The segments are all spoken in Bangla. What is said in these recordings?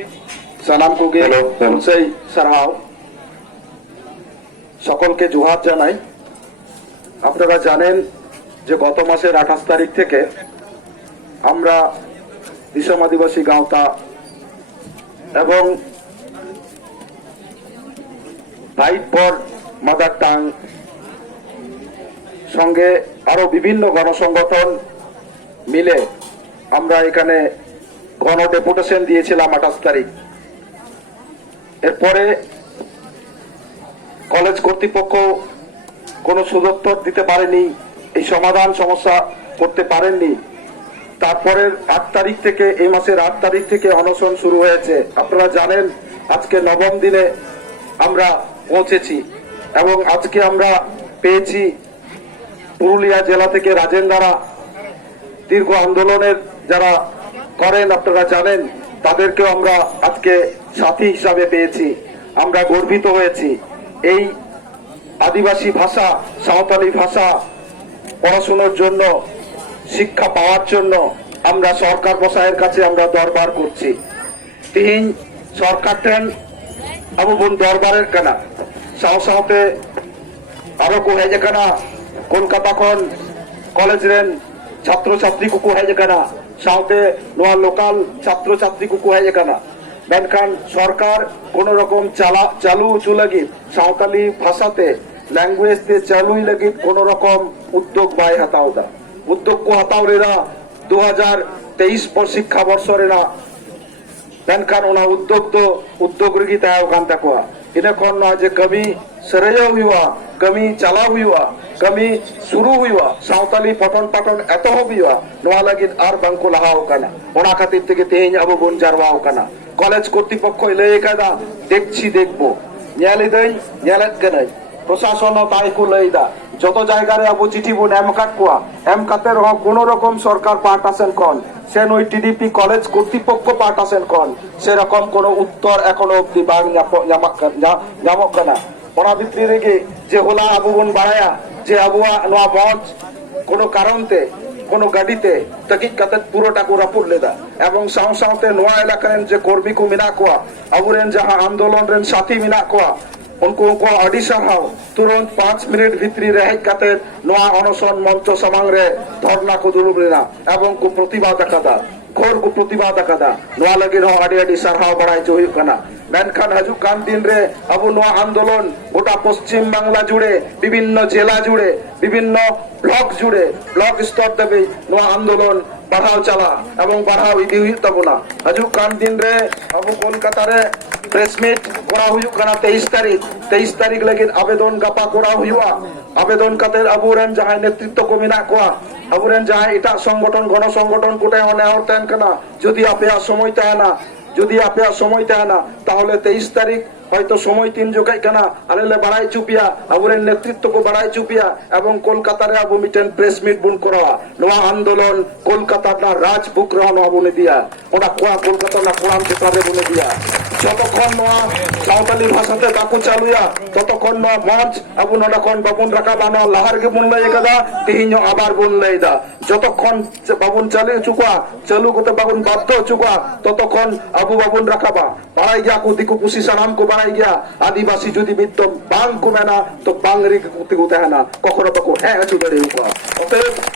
Hello, hello. সেই সারহাও সকলকে জোহার জানাই আপনারা জানেন যে গত মাসের আঠাশ তারিখ থেকে আমরা বিষম আদিবাসী গাঁওতা এবং ফাইট ফর মাদার টাং সঙ্গে আরও বিভিন্ন গণসংগঠন মিলে আমরা এখানে গণ ডেপুটেশন দিয়েছিলাম আঠাশ তারিখ। এরপরে কলেজ কর্তৃপক্ষ কোনো সুদত্তর দিতে পারেনি, এই সমাধান সমস্যা করতে পারেননি। তারপরে আট তারিখ থেকে, এই মাসের আট তারিখ থেকে অনশন শুরু হয়েছে। আপনারা জানেন, আজকে নবম দিনে আমরা পৌঁছেছি এবং আজকে আমরা পেয়েছি পুরুলিয়া জেলা থেকে রাজেন্দ্রা দীর্ঘ আন্দোলনের যারা করেন আপনারা জানেন, তাদেরকেও আমরা আজকে সাথী হিসাবে পেয়েছি। আমরা গর্বিত হয়েছি। এই আদিবাসী ভাষা, সাঁওতালি ভাষা পড়াশোনার জন্য, শিক্ষা পাওয়ার জন্য আমরা সরকার বসায়ের কাছে আমরা দরবার করছি। তিন, সরকার ঠেন আবু বোন দরবারের কানা। সাও সাথে আরও কো হেজে কানা, কলকাতা কলেজ রেন ছাত্র ছাত্রী কুকু হেজে কানা। সাথে নোয়া লোকাল ছাত্র ছাত্রী কুকু হেজে কানা মেনখান সরকার কোন রকম চালা চালু হচু লাগিত সাঁওতালি ভাষাতে ল্যাঙ্গুয়েজ তে চালুই লাগিত কোন রকম উদ্যোগ বাই হাতাও দা উদ্যোগ কো হাতাও রেরা দু হাজার তেইশ শিক্ষাবর্ষ রেরা ᱢᱮᱱᱠᱷᱟᱱ ᱚᱱᱟ ᱩᱫᱽᱫᱳᱜᱽ ᱫᱚ ᱩᱫᱽᱫᱳᱜᱽ ᱨᱮᱜᱮ ᱛᱟᱦᱮᱸ ᱠᱟᱱ ᱛᱟᱠᱚᱣᱟ ᱤᱱᱟᱹ ᱠᱷᱚᱱ ᱱᱚᱣᱟ ᱡᱮ ᱠᱟᱹᱢᱤ ᱥᱮᱨᱮᱧ ᱦᱩᱭᱩᱜᱼᱟ ᱠᱟᱹᱢᱤ ᱪᱟᱞᱟᱣ ᱦᱩᱭᱩᱜᱼᱟ ᱠᱟᱹᱢᱤ ᱥᱩᱨᱩ ᱦᱩᱭᱩᱜᱼᱟ ᱥᱟᱶᱛᱟᱞᱤ ᱯᱚᱴᱷᱚᱱ ᱯᱟᱴᱷᱚᱱ ᱮᱛᱚᱦᱚᱵ ᱦᱩᱭᱩᱜᱼᱟ ᱱᱚᱣᱟ ᱞᱟᱹᱜᱤᱫ ᱟᱨ ᱵᱟᱝᱠᱚ ᱞᱟᱦᱟᱣ ᱠᱟᱱᱟ ᱚᱱᱟ ᱠᱷᱟᱹᱛᱤᱨ ᱛᱮᱜᱮ ᱛᱮᱦᱮᱧ ᱟᱵᱚ ᱵᱚᱱ ᱡᱟᱨᱣᱟᱣ ᱠᱟᱱᱟ ᱠᱚᱞᱮᱡᱽ ᱠᱚᱨᱛᱤᱯᱚᱠᱠᱷᱚᱭ ᱞᱟᱹᱭ ᱠᱟᱫᱟ ᱫᱮᱠᱷᱪᱷᱤ ᱫᱮᱠᱷᱵᱚ ᱧᱮᱞᱤᱫᱟᱹᱧ ᱧᱮᱞᱮᱫ ᱠᱟᱹᱱᱟᱹᱧ প্রশাসন তাই কো লইদা যত জায়গারে আবু চিঠি বুন এম কাট কোয়া এম কাতে রহ কোন রকম সরকার পার্ট আছেন কোন সেন ওই টিডিপি কলেজ কর্তৃপক্ষ পার্ট আছেন কোন সেরকম কোন উত্তর এখনও অব্দি বাং জামক না অনাবৃত্তি রেগে যে হোলা আবুবন বাড়ায়া যে আবুয়া নোয়া মঞ্চ কোনো কারণতে কোনো গাড়িতে તકીક કતત પૂરોટા કો રપુર લેદા એવં સાઉ સાઉતે નોઆ ઇલાકારેન જે કોર્મી કો મિના કોઆ અબુરેન જહા આંદોલન રેન સાથી મિના કોઆ ઉનકો કો અડીશન હાવ તુરંત 5 મિનિટ ભીતરી રહે કતે નોઆ અનશન મંચ સમાંગ રે ધર્ના કો દુલુબલેના એવં કો પ્રતિવાદ કદા ᱜᱚᱨ ᱠᱚ ᱯᱨᱚᱛᱤᱵᱟᱫ ᱟᱠᱟᱫᱟ ᱱᱚᱣᱟ ᱞᱟᱹᱜᱤᱫ ᱦᱚᱸ ᱟᱹᱰᱤ ᱟᱹᱰᱤ ᱥᱟᱨᱦᱟᱣ ᱵᱟᱲᱟᱭ ᱪᱚ ᱦᱩᱭᱩᱜ ᱠᱟᱱᱟ ᱢᱮᱱᱠᱷᱟᱱ ᱦᱟᱹᱡᱩᱜ ᱠᱟᱱ ᱫᱤᱱ ᱨᱮ ᱟᱵᱚ ᱱᱚᱣᱟ ᱟᱱᱫᱳᱞᱚᱱ ᱜᱚᱴᱟ ᱯᱚᱥᱪᱤᱢ ᱵᱟᱝᱞᱟ ᱡᱩᱲে ᱵᱤᱵᱷᱤᱱᱱᱚ জেলা জুড়ে বিভিন্ন ব্লক জুড়ে ব্লক স্তর ধাবিজ নয়া আন্দোলন ᱯᱟᱲᱦᱟᱣ ᱪᱟᱞᱟᱜ ᱮᱵᱚᱝ ᱯᱟᱲᱦᱟᱣ ᱤᱫᱤ ᱦᱩᱭᱩᱜ ᱛᱟᱵᱚᱱᱟ ᱦᱤᱡᱩᱜ ᱠᱟᱱ ᱫᱤᱱ ᱨᱮ ᱟᱵᱚ ᱠᱳᱞᱠᱟᱛᱟ ᱨᱮ ᱯᱨᱮᱥ ᱢᱤᱴ ᱠᱚᱨᱟᱣ ᱦᱩᱭᱩᱜ ᱠᱟᱱᱟ ᱛᱮᱭᱤᱥ ᱛᱟᱹᱨᱤᱠᱷ ᱛᱮᱭᱤᱥ ᱛᱟᱹᱨᱤᱠᱷ ᱞᱟᱹᱜᱤᱫ ᱟᱵᱮᱫᱚᱱ ᱜᱟᱯᱟ ᱠᱚᱨᱟᱣ ᱦᱩᱭᱩᱜᱼᱟ ᱟᱵᱮᱫᱚᱱ ᱠᱟᱛᱮᱫ ᱟᱵᱚᱨᱮᱱ ᱡᱟᱦᱟᱸᱭ ᱱᱮᱛᱨᱤᱛᱛᱚ ᱠᱚ ᱢᱮᱱᱟᱜ ᱠᱚᱣᱟ ᱟᱵᱚᱨᱮᱱ ᱡᱟᱦᱟᱸᱭ ᱮᱴᱟᱜ ᱥᱚᱝᱜᱚᱴᱷᱚᱱ ᱜᱚᱱᱚ ᱥᱚᱝᱜᱚᱴᱷᱚᱱ ᱠᱚᱴᱷᱮᱱ ᱦᱚᱸ ᱱᱮᱦᱚᱨ ᱛᱟᱦᱮᱱ ᱠᱟᱱᱟ ᱡᱩᱫᱤ ᱟᱯᱮᱭᱟᱜ ᱥᱚᱢᱚᱭ ᱛᱟᱦᱮᱱᱟ যদি আপনার সময় তাহেনা তাহলে তেইশ তারিখ হয়তো সময় তিন জোগাই কানা। আলেলে বাড়াই চুপিয়া আবুরেন নেতৃত্ব কো বাড়াই চুপিয়া এবং কলকাতারে আবু মিটেন প্রেস মিট বুন করা। নোয়া আন্দোলন কলকাতা না রাজ বুক রহন আবুনে দিয়া। ওনা কোয়া কলকাতা না কোরআন চেতারে বলে দিয়া। যতক্ষণ নোয়া সাঁওতালি ভাষাতে কাকু চালুয়া ততক্ষণ নোয়া মঞ্চ আবু নডা খন বাবুন রাখা নোয়া লাহার বুন লই কাদা তিহি ញ আবার বুন লই দা। যতক্ষণ বাবুন চালু চুকা চালু করতে বাবুন বাধ্য চুকা ততক্ষণ আবু বাবুন রাখাবা। বাড়াই গিয়া কু পুসি সানাম কো বাড়াই গিয়া, আদিবাসী যদি মিত্র বাং কো মেনা, তো বাংরি কুতি কো তাহানা। কখনো বাকু হ্যাঁ চু দাঁড়ি উকা অতএব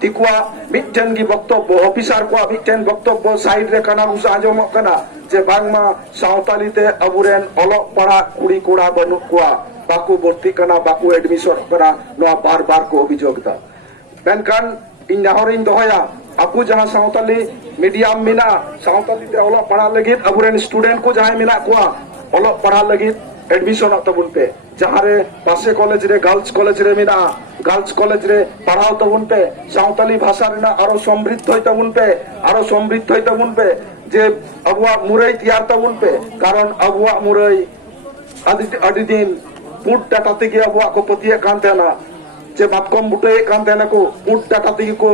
ᱛᱤᱠᱚᱣᱟ ᱢᱤᱫᱴᱮᱱ ᱜᱮ ᱵᱚᱠᱛᱚᱵᱵᱚ ᱚᱯᱷᱤᱥᱟᱨ ᱠᱚᱣᱟ ᱢᱤᱫᱴᱮᱱ ᱵᱚᱠᱛᱚᱵᱵᱚ ᱥᱟᱭᱤᱰ ᱨᱮ ᱠᱟᱱᱟ ᱩᱥ ᱟᱸᱡᱚᱢᱚᱜ ᱠᱟᱱᱟ ᱡᱮ ᱵᱟᱝᱢᱟ ᱥᱟᱶᱛᱟᱞᱤ ᱛᱮ ᱟᱵᱚᱨᱮᱱ ᱚᱞᱚᱜ ᱯᱟᱲᱦᱟᱜ ᱠᱩᱲᱤ ᱠᱚᱲᱟ ᱵᱟᱹᱱᱩᱜ ᱠᱚᱣᱟ ᱵᱟᱠᱚ ᱵᱷᱚᱨᱛᱤᱜ ᱠᱟᱱᱟ ᱵᱟᱠᱚ ᱮᱰᱢᱤᱥᱚᱱᱚᱜ ᱠᱟᱱᱟ ᱱᱚᱣᱟ ᱵᱟᱨ ᱵᱟᱨ ᱠᱚ ᱚᱵᱷᱤᱡᱳᱜᱽ ᱮᱫᱟ ᱢᱮᱱᱠᱷᱟᱱ ᱤᱧ ᱱᱮᱦᱚᱨᱤᱧ ᱫᱚᱦᱚᱭᱟ ᱟᱵᱚ ᱡᱟᱦᱟᱸ ᱥᱟᱶᱛᱟᱞᱤ ᱢᱤᱰᱤᱭᱟᱢ ᱢᱮᱱᱟᱜᱼᱟ ᱥᱟᱶᱛᱟᱞᱤ ᱛᱮ ᱚᱞᱚᱜ ᱯᱟᱲᱦᱟᱜ ᱞᱟᱹᱜᱤᱫ ᱟᱵᱚᱨᱮᱱ ᱥᱴᱩᱰᱮᱱᱴ ᱠᱚ ᱡᱟᱦᱟᱸᱭ ᱢᱮᱱᱟᱜ ᱠᱚᱣᱟ ᱚᱞᱚᱜ ᱯᱟᱲᱦᱟᱜ ᱞᱟᱹᱜᱤᱫ এডমিশন આવતા ઉનપે જહારે પાસે કોલેજ રે ગર્લ્સ કોલેજ રે મિના গার্লস কলেজ রে পড়া হতো উনপে সাঁওতালি ভাষা রেনা আরও সমৃদ্ধ হইতে উনপে আরও সমৃদ্ধ হইতে উনপে যে আবুয়া মুরাই তিয়ার তো উনপে কারণ আবুয়া মুরাই আদি আদি দিন পুট টাটাতে গিয়ে আবুয়া কো পতিয়ে কান তেনা যে বাতকম বুটে কান তেনা কো, পুট টাটাতে গিয়ে কো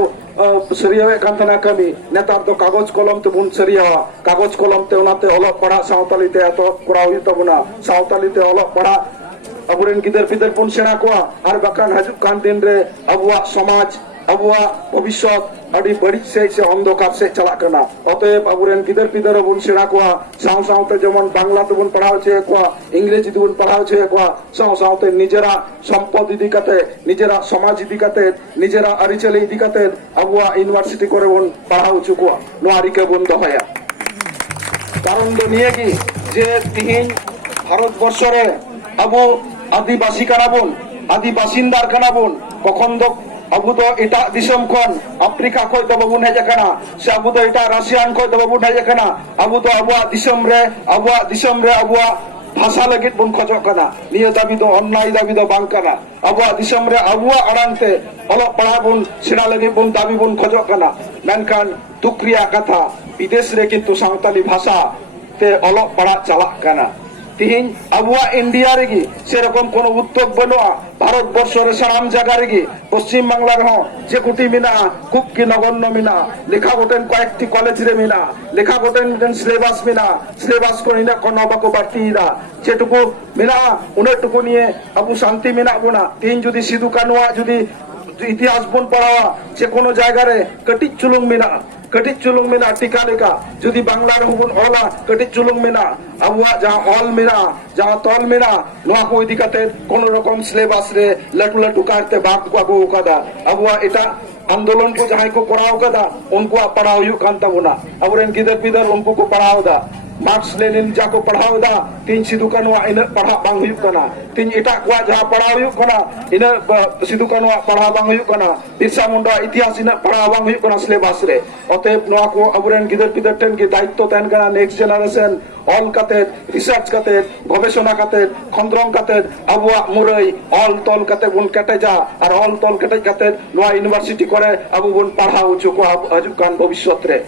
ᱥᱟᱹᱨᱤᱭᱟᱹᱣᱮᱫ ᱠᱟᱱ ᱛᱟᱦᱮᱱᱟ ᱠᱟᱹᱢᱤ ᱱᱮᱛᱟᱨ ᱫᱚ ᱠᱟᱜᱚᱡᱽ ᱠᱚᱞᱚᱢ ᱛᱮᱵᱚᱱ ᱥᱟᱹᱨᱤᱭᱟᱹᱣᱟ ᱠᱟᱜᱚᱡᱽ ᱠᱚᱞᱚᱢ ᱛᱮ ᱚᱱᱟᱛᱮ ᱚᱞᱚᱜ ᱯᱟᱲᱦᱟᱜ ᱥᱟᱶᱛᱟᱞᱤ ᱛᱮ ᱮᱛᱚᱦᱚᱵ ᱠᱚᱨᱟᱣ ᱦᱩᱭᱩᱜ ᱛᱟᱵᱚᱱᱟ ᱥᱟᱶᱛᱟᱞᱤ ᱛᱮ ᱚᱞᱚᱜ ᱯᱟᱲᱦᱟᱜ ᱟᱵᱚᱨᱮᱱ ᱜᱤᱫᱟᱹᱨ ᱯᱤᱫᱟᱹᱨ ᱵᱚᱱ ᱥᱮᱬᱟ ᱠᱚᱣᱟ ᱟᱨ ᱵᱟᱠᱷᱟᱱ ᱦᱤᱡᱩᱜ ᱠᱟᱱ ᱫᱤᱱ ᱨᱮ ᱟᱵᱚᱣᱟᱜ ᱥᱚᱢᱟᱡᱽ আবুয়া ভবিষ্যৎ আডি বাড়িজ সেজ সে অন্ধকার সেজ চালাক কানা অতএব আবুরেন গিদার পিদার বন সেনা কোয়া সাও সাওতে যেমন বাংলা তেবন পড়া হচ্ছে কোয়া ইংরেজি তেবন পড়া হচ্ছে কোয়া সাও সাওতে নিজেরা সম্পদ ইদি কাতে নিজেরা সমাজ ইদি কাতে নিজেরা আরিচালি ইদি কাতে আবুয়া ইউনিভার্সিটি করে বন পড়া হচ্ছে কোয়া নোয়ারিকে বন দহয়া কারণ ᱫᱚ ᱱᱤᱭᱟᱹ ᱜᱮ ᱡᱮ ᱛᱤᱦᱤᱧ ᱵᱷᱟᱨᱚᱛ ᱵᱚᱨᱥᱚ ᱨᱮ ᱟᱵᱚ ᱟᱹᱫᱤᱵᱟᱹᱥᱤ ᱠᱟᱱᱟ ᱵᱚᱱ ᱟᱹᱫᱤ ᱟᱵᱚ ᱫᱚ ᱮᱴᱟᱜ ᱫᱤᱥᱚᱢ ᱠᱷᱚᱱ ᱟᱯᱷᱨᱤᱠᱟ ᱠᱷᱚᱱ ᱫᱚ ᱵᱟᱵᱚᱱ ᱦᱮᱡ ᱟᱠᱟᱱᱟ ᱥᱮ ᱟᱵᱚ ᱫᱚ ᱮᱴᱟᱜ ᱨᱟᱥᱤᱭᱟᱱ ᱠᱷᱚᱱ ᱫᱚ ᱵᱟᱵᱚᱱ ᱦᱮᱡ ᱟᱠᱟᱱᱟ ᱟᱵᱚ ᱫᱚ ᱟᱵᱚᱣᱟᱜ ᱫᱤᱥᱚᱢ ᱨᱮ ᱟᱵᱚᱣᱟᱜ ᱫᱤᱥᱚᱢ ᱨᱮ ᱟᱵᱚᱣᱟᱜ ᱵᱷᱟᱥᱟ ᱞᱟᱹᱜᱤᱫ ᱵᱚᱱ ᱠᱷᱚᱡᱚᱜ ᱠᱟᱱᱟ ᱱᱤᱭᱟᱹ ᱫᱟᱵᱤ ᱫᱚ ᱚᱱᱱᱟᱭ ᱫᱟᱵᱤ ᱫᱚ ᱵᱟᱝ ᱠᱟᱱᱟ ᱟᱵᱚᱣᱟᱜ ᱫᱤᱥᱚᱢ ᱨᱮ ᱟᱵᱚᱣᱟᱜ ᱟᱲᱟᱝ ᱛᱮ ᱚᱞᱚᱜ ᱯᱟᱲᱦᱟᱜ ᱵᱚᱱ ᱥᱮᱬᱟ ᱞᱟᱹᱜᱤᱫ ᱵᱚᱱ ᱫᱟᱵᱤ ᱵᱚᱱ ᱠᱷᱚᱡᱚᱜ ᱠᱟᱱᱟ ᱢᱮᱱᱠᱷᱟᱱ ᱫᱩᱠ ᱨᱮᱭᱟᱜ ᱠᱟᱛᱷᱟ ᱵᱤᱫᱮᱥ ᱨᱮ ᱠᱤᱱᱛᱩ ᱥᱟᱱᱛᱟᱲᱤ ᱵᱷᱟᱥᱟ ᱛᱮ ᱚᱞᱚᱜ ᱯᱟᱲᱦᱟᱜ ᱪᱟᱞᱟᱜ ᱠᱟᱱᱟ তিহিন আবুয়া ইন্ডিয়া রেগি সেরকম কোন উদ্যোগ বানুয়া ভারতবর্ষ রে সারাম জায়গা রেগি পশ্চিম বাংলার হ। যে কুটি মিনা খুব কি নগণ্য মিনা, লেখা গোটেন কয়েকটি কলেজ রে মিনা, লেখা গোটেন মিটেন সিলেবাস মিনা সিলেবাস করি না কোন বাকো বাড়তি না যেটুকু মিনা উনেটুকু নিয়ে আবু শান্তি মিনা বোনা তিন যদি সিধু কানুয়া, যদি ইতিহাস বন পড়াওয়া, যে কোনো জায়গারে কটিক Chulung Mina. kati chulung mena tikaleka jodi banglar hubun ola kati chulung mena abwa ja hall mena ja tol mena noa ko idikate kono rokom syllabus re latu latu karte bab ko ko kada abwa eta आंदोलन को जहां को पढ़ाओ का उनको पढ़ाओ यू कांता बोना अब गिदर पिदर उनको को पढ़ाओ दा ᱢᱟᱨᱠᱥ ᱞᱮᱱᱤᱱ ᱡᱟᱠᱚ ᱯᱟᱲᱦᱟᱣ ᱮᱫᱟ ᱛᱤᱧ ᱥᱤᱫᱩ ᱠᱟᱹᱱᱩᱣᱟᱜ ᱤᱱᱟᱹᱜ ᱯᱟᱲᱦᱟᱜ ᱵᱟᱝ ᱦᱩᱭᱩᱜ ᱠᱟᱱᱟ ᱛᱤᱧ ᱮᱴᱟᱜ ᱠᱚᱣᱟᱜ ᱡᱟᱦᱟᱸ ᱯᱟᱲᱦᱟᱣ ᱦᱩᱭᱩᱜ ᱠᱟᱱᱟ ᱤᱱᱟᱹᱜ ᱥᱤᱫᱩ ᱠᱟᱹᱱᱩᱣᱟᱜ ᱯᱟᱲᱦᱟᱣ ᱵᱟᱝ ᱦᱩᱭᱩᱜ ᱠᱟᱱᱟ ᱵᱤᱨᱥᱟ ᱢᱩᱱᱰᱟᱣᱟᱜ ᱤᱛᱤᱦᱟᱥ ᱤᱱᱟᱹᱜ ᱯᱟᱲᱦᱟᱣ ᱵᱟᱝ ᱦᱩᱭᱩᱜ ᱠᱟᱱᱟ ᱥᱤᱞᱮᱵᱟᱥ ᱨᱮ ᱚᱛᱚᱭᱮᱵ ᱱᱚᱣᱟ ᱠᱚ ᱟᱵᱚᱨᱮᱱ ᱜᱤᱫᱟᱹᱨ ᱯᱤᱫᱟᱹᱨ ᱴᱷᱮᱱ ᱜᱮ ᱫᱟᱭᱤᱛᱛᱚ ᱛᱟᱦᱮᱱ ᱠᱟᱱᱟ ᱱᱮᱠᱥᱴ ᱡᱮᱱᱟᱨᱮᱥᱚᱱ ᱚᱞ ᱠᱟᱛᱮᱫ ᱨᱤᱥᱟᱨᱪ ᱠᱟᱛᱮᱫ ᱜᱚᱵᱮᱥᱚᱱᱟ ᱠᱟᱛᱮᱫ ᱠᱷᱚᱸᱫᱽᱨᱚᱱ ᱠᱟᱛᱮᱫ ᱟᱵᱚᱣᱟᱜ ᱢᱩᱨᱟᱹᱭ ᱚᱞ ᱛᱚᱞ ᱠᱟᱛᱮᱫ ᱵᱚᱱ ᱠᱮᱴᱮᱡᱟ ᱟᱨ ᱚᱞ ᱛᱚᱞ ᱠᱮᱴᱮᱡ ᱠᱟᱛᱮᱫ ᱱᱚᱣᱟ ᱤᱭᱩᱱᱤᱵᱷᱟᱨᱥᱤᱴᱤ ᱠᱚᱨᱮ ᱟᱵᱚ ᱵᱚᱱ ᱯᱟᱲᱦᱟᱣ ᱦᱚᱪᱚ ᱠᱚᱣᱟ ᱦᱤᱡᱩᱜ ᱠᱟᱱ ᱵᱷᱚᱵᱤᱥᱥᱚᱛ ᱨᱮ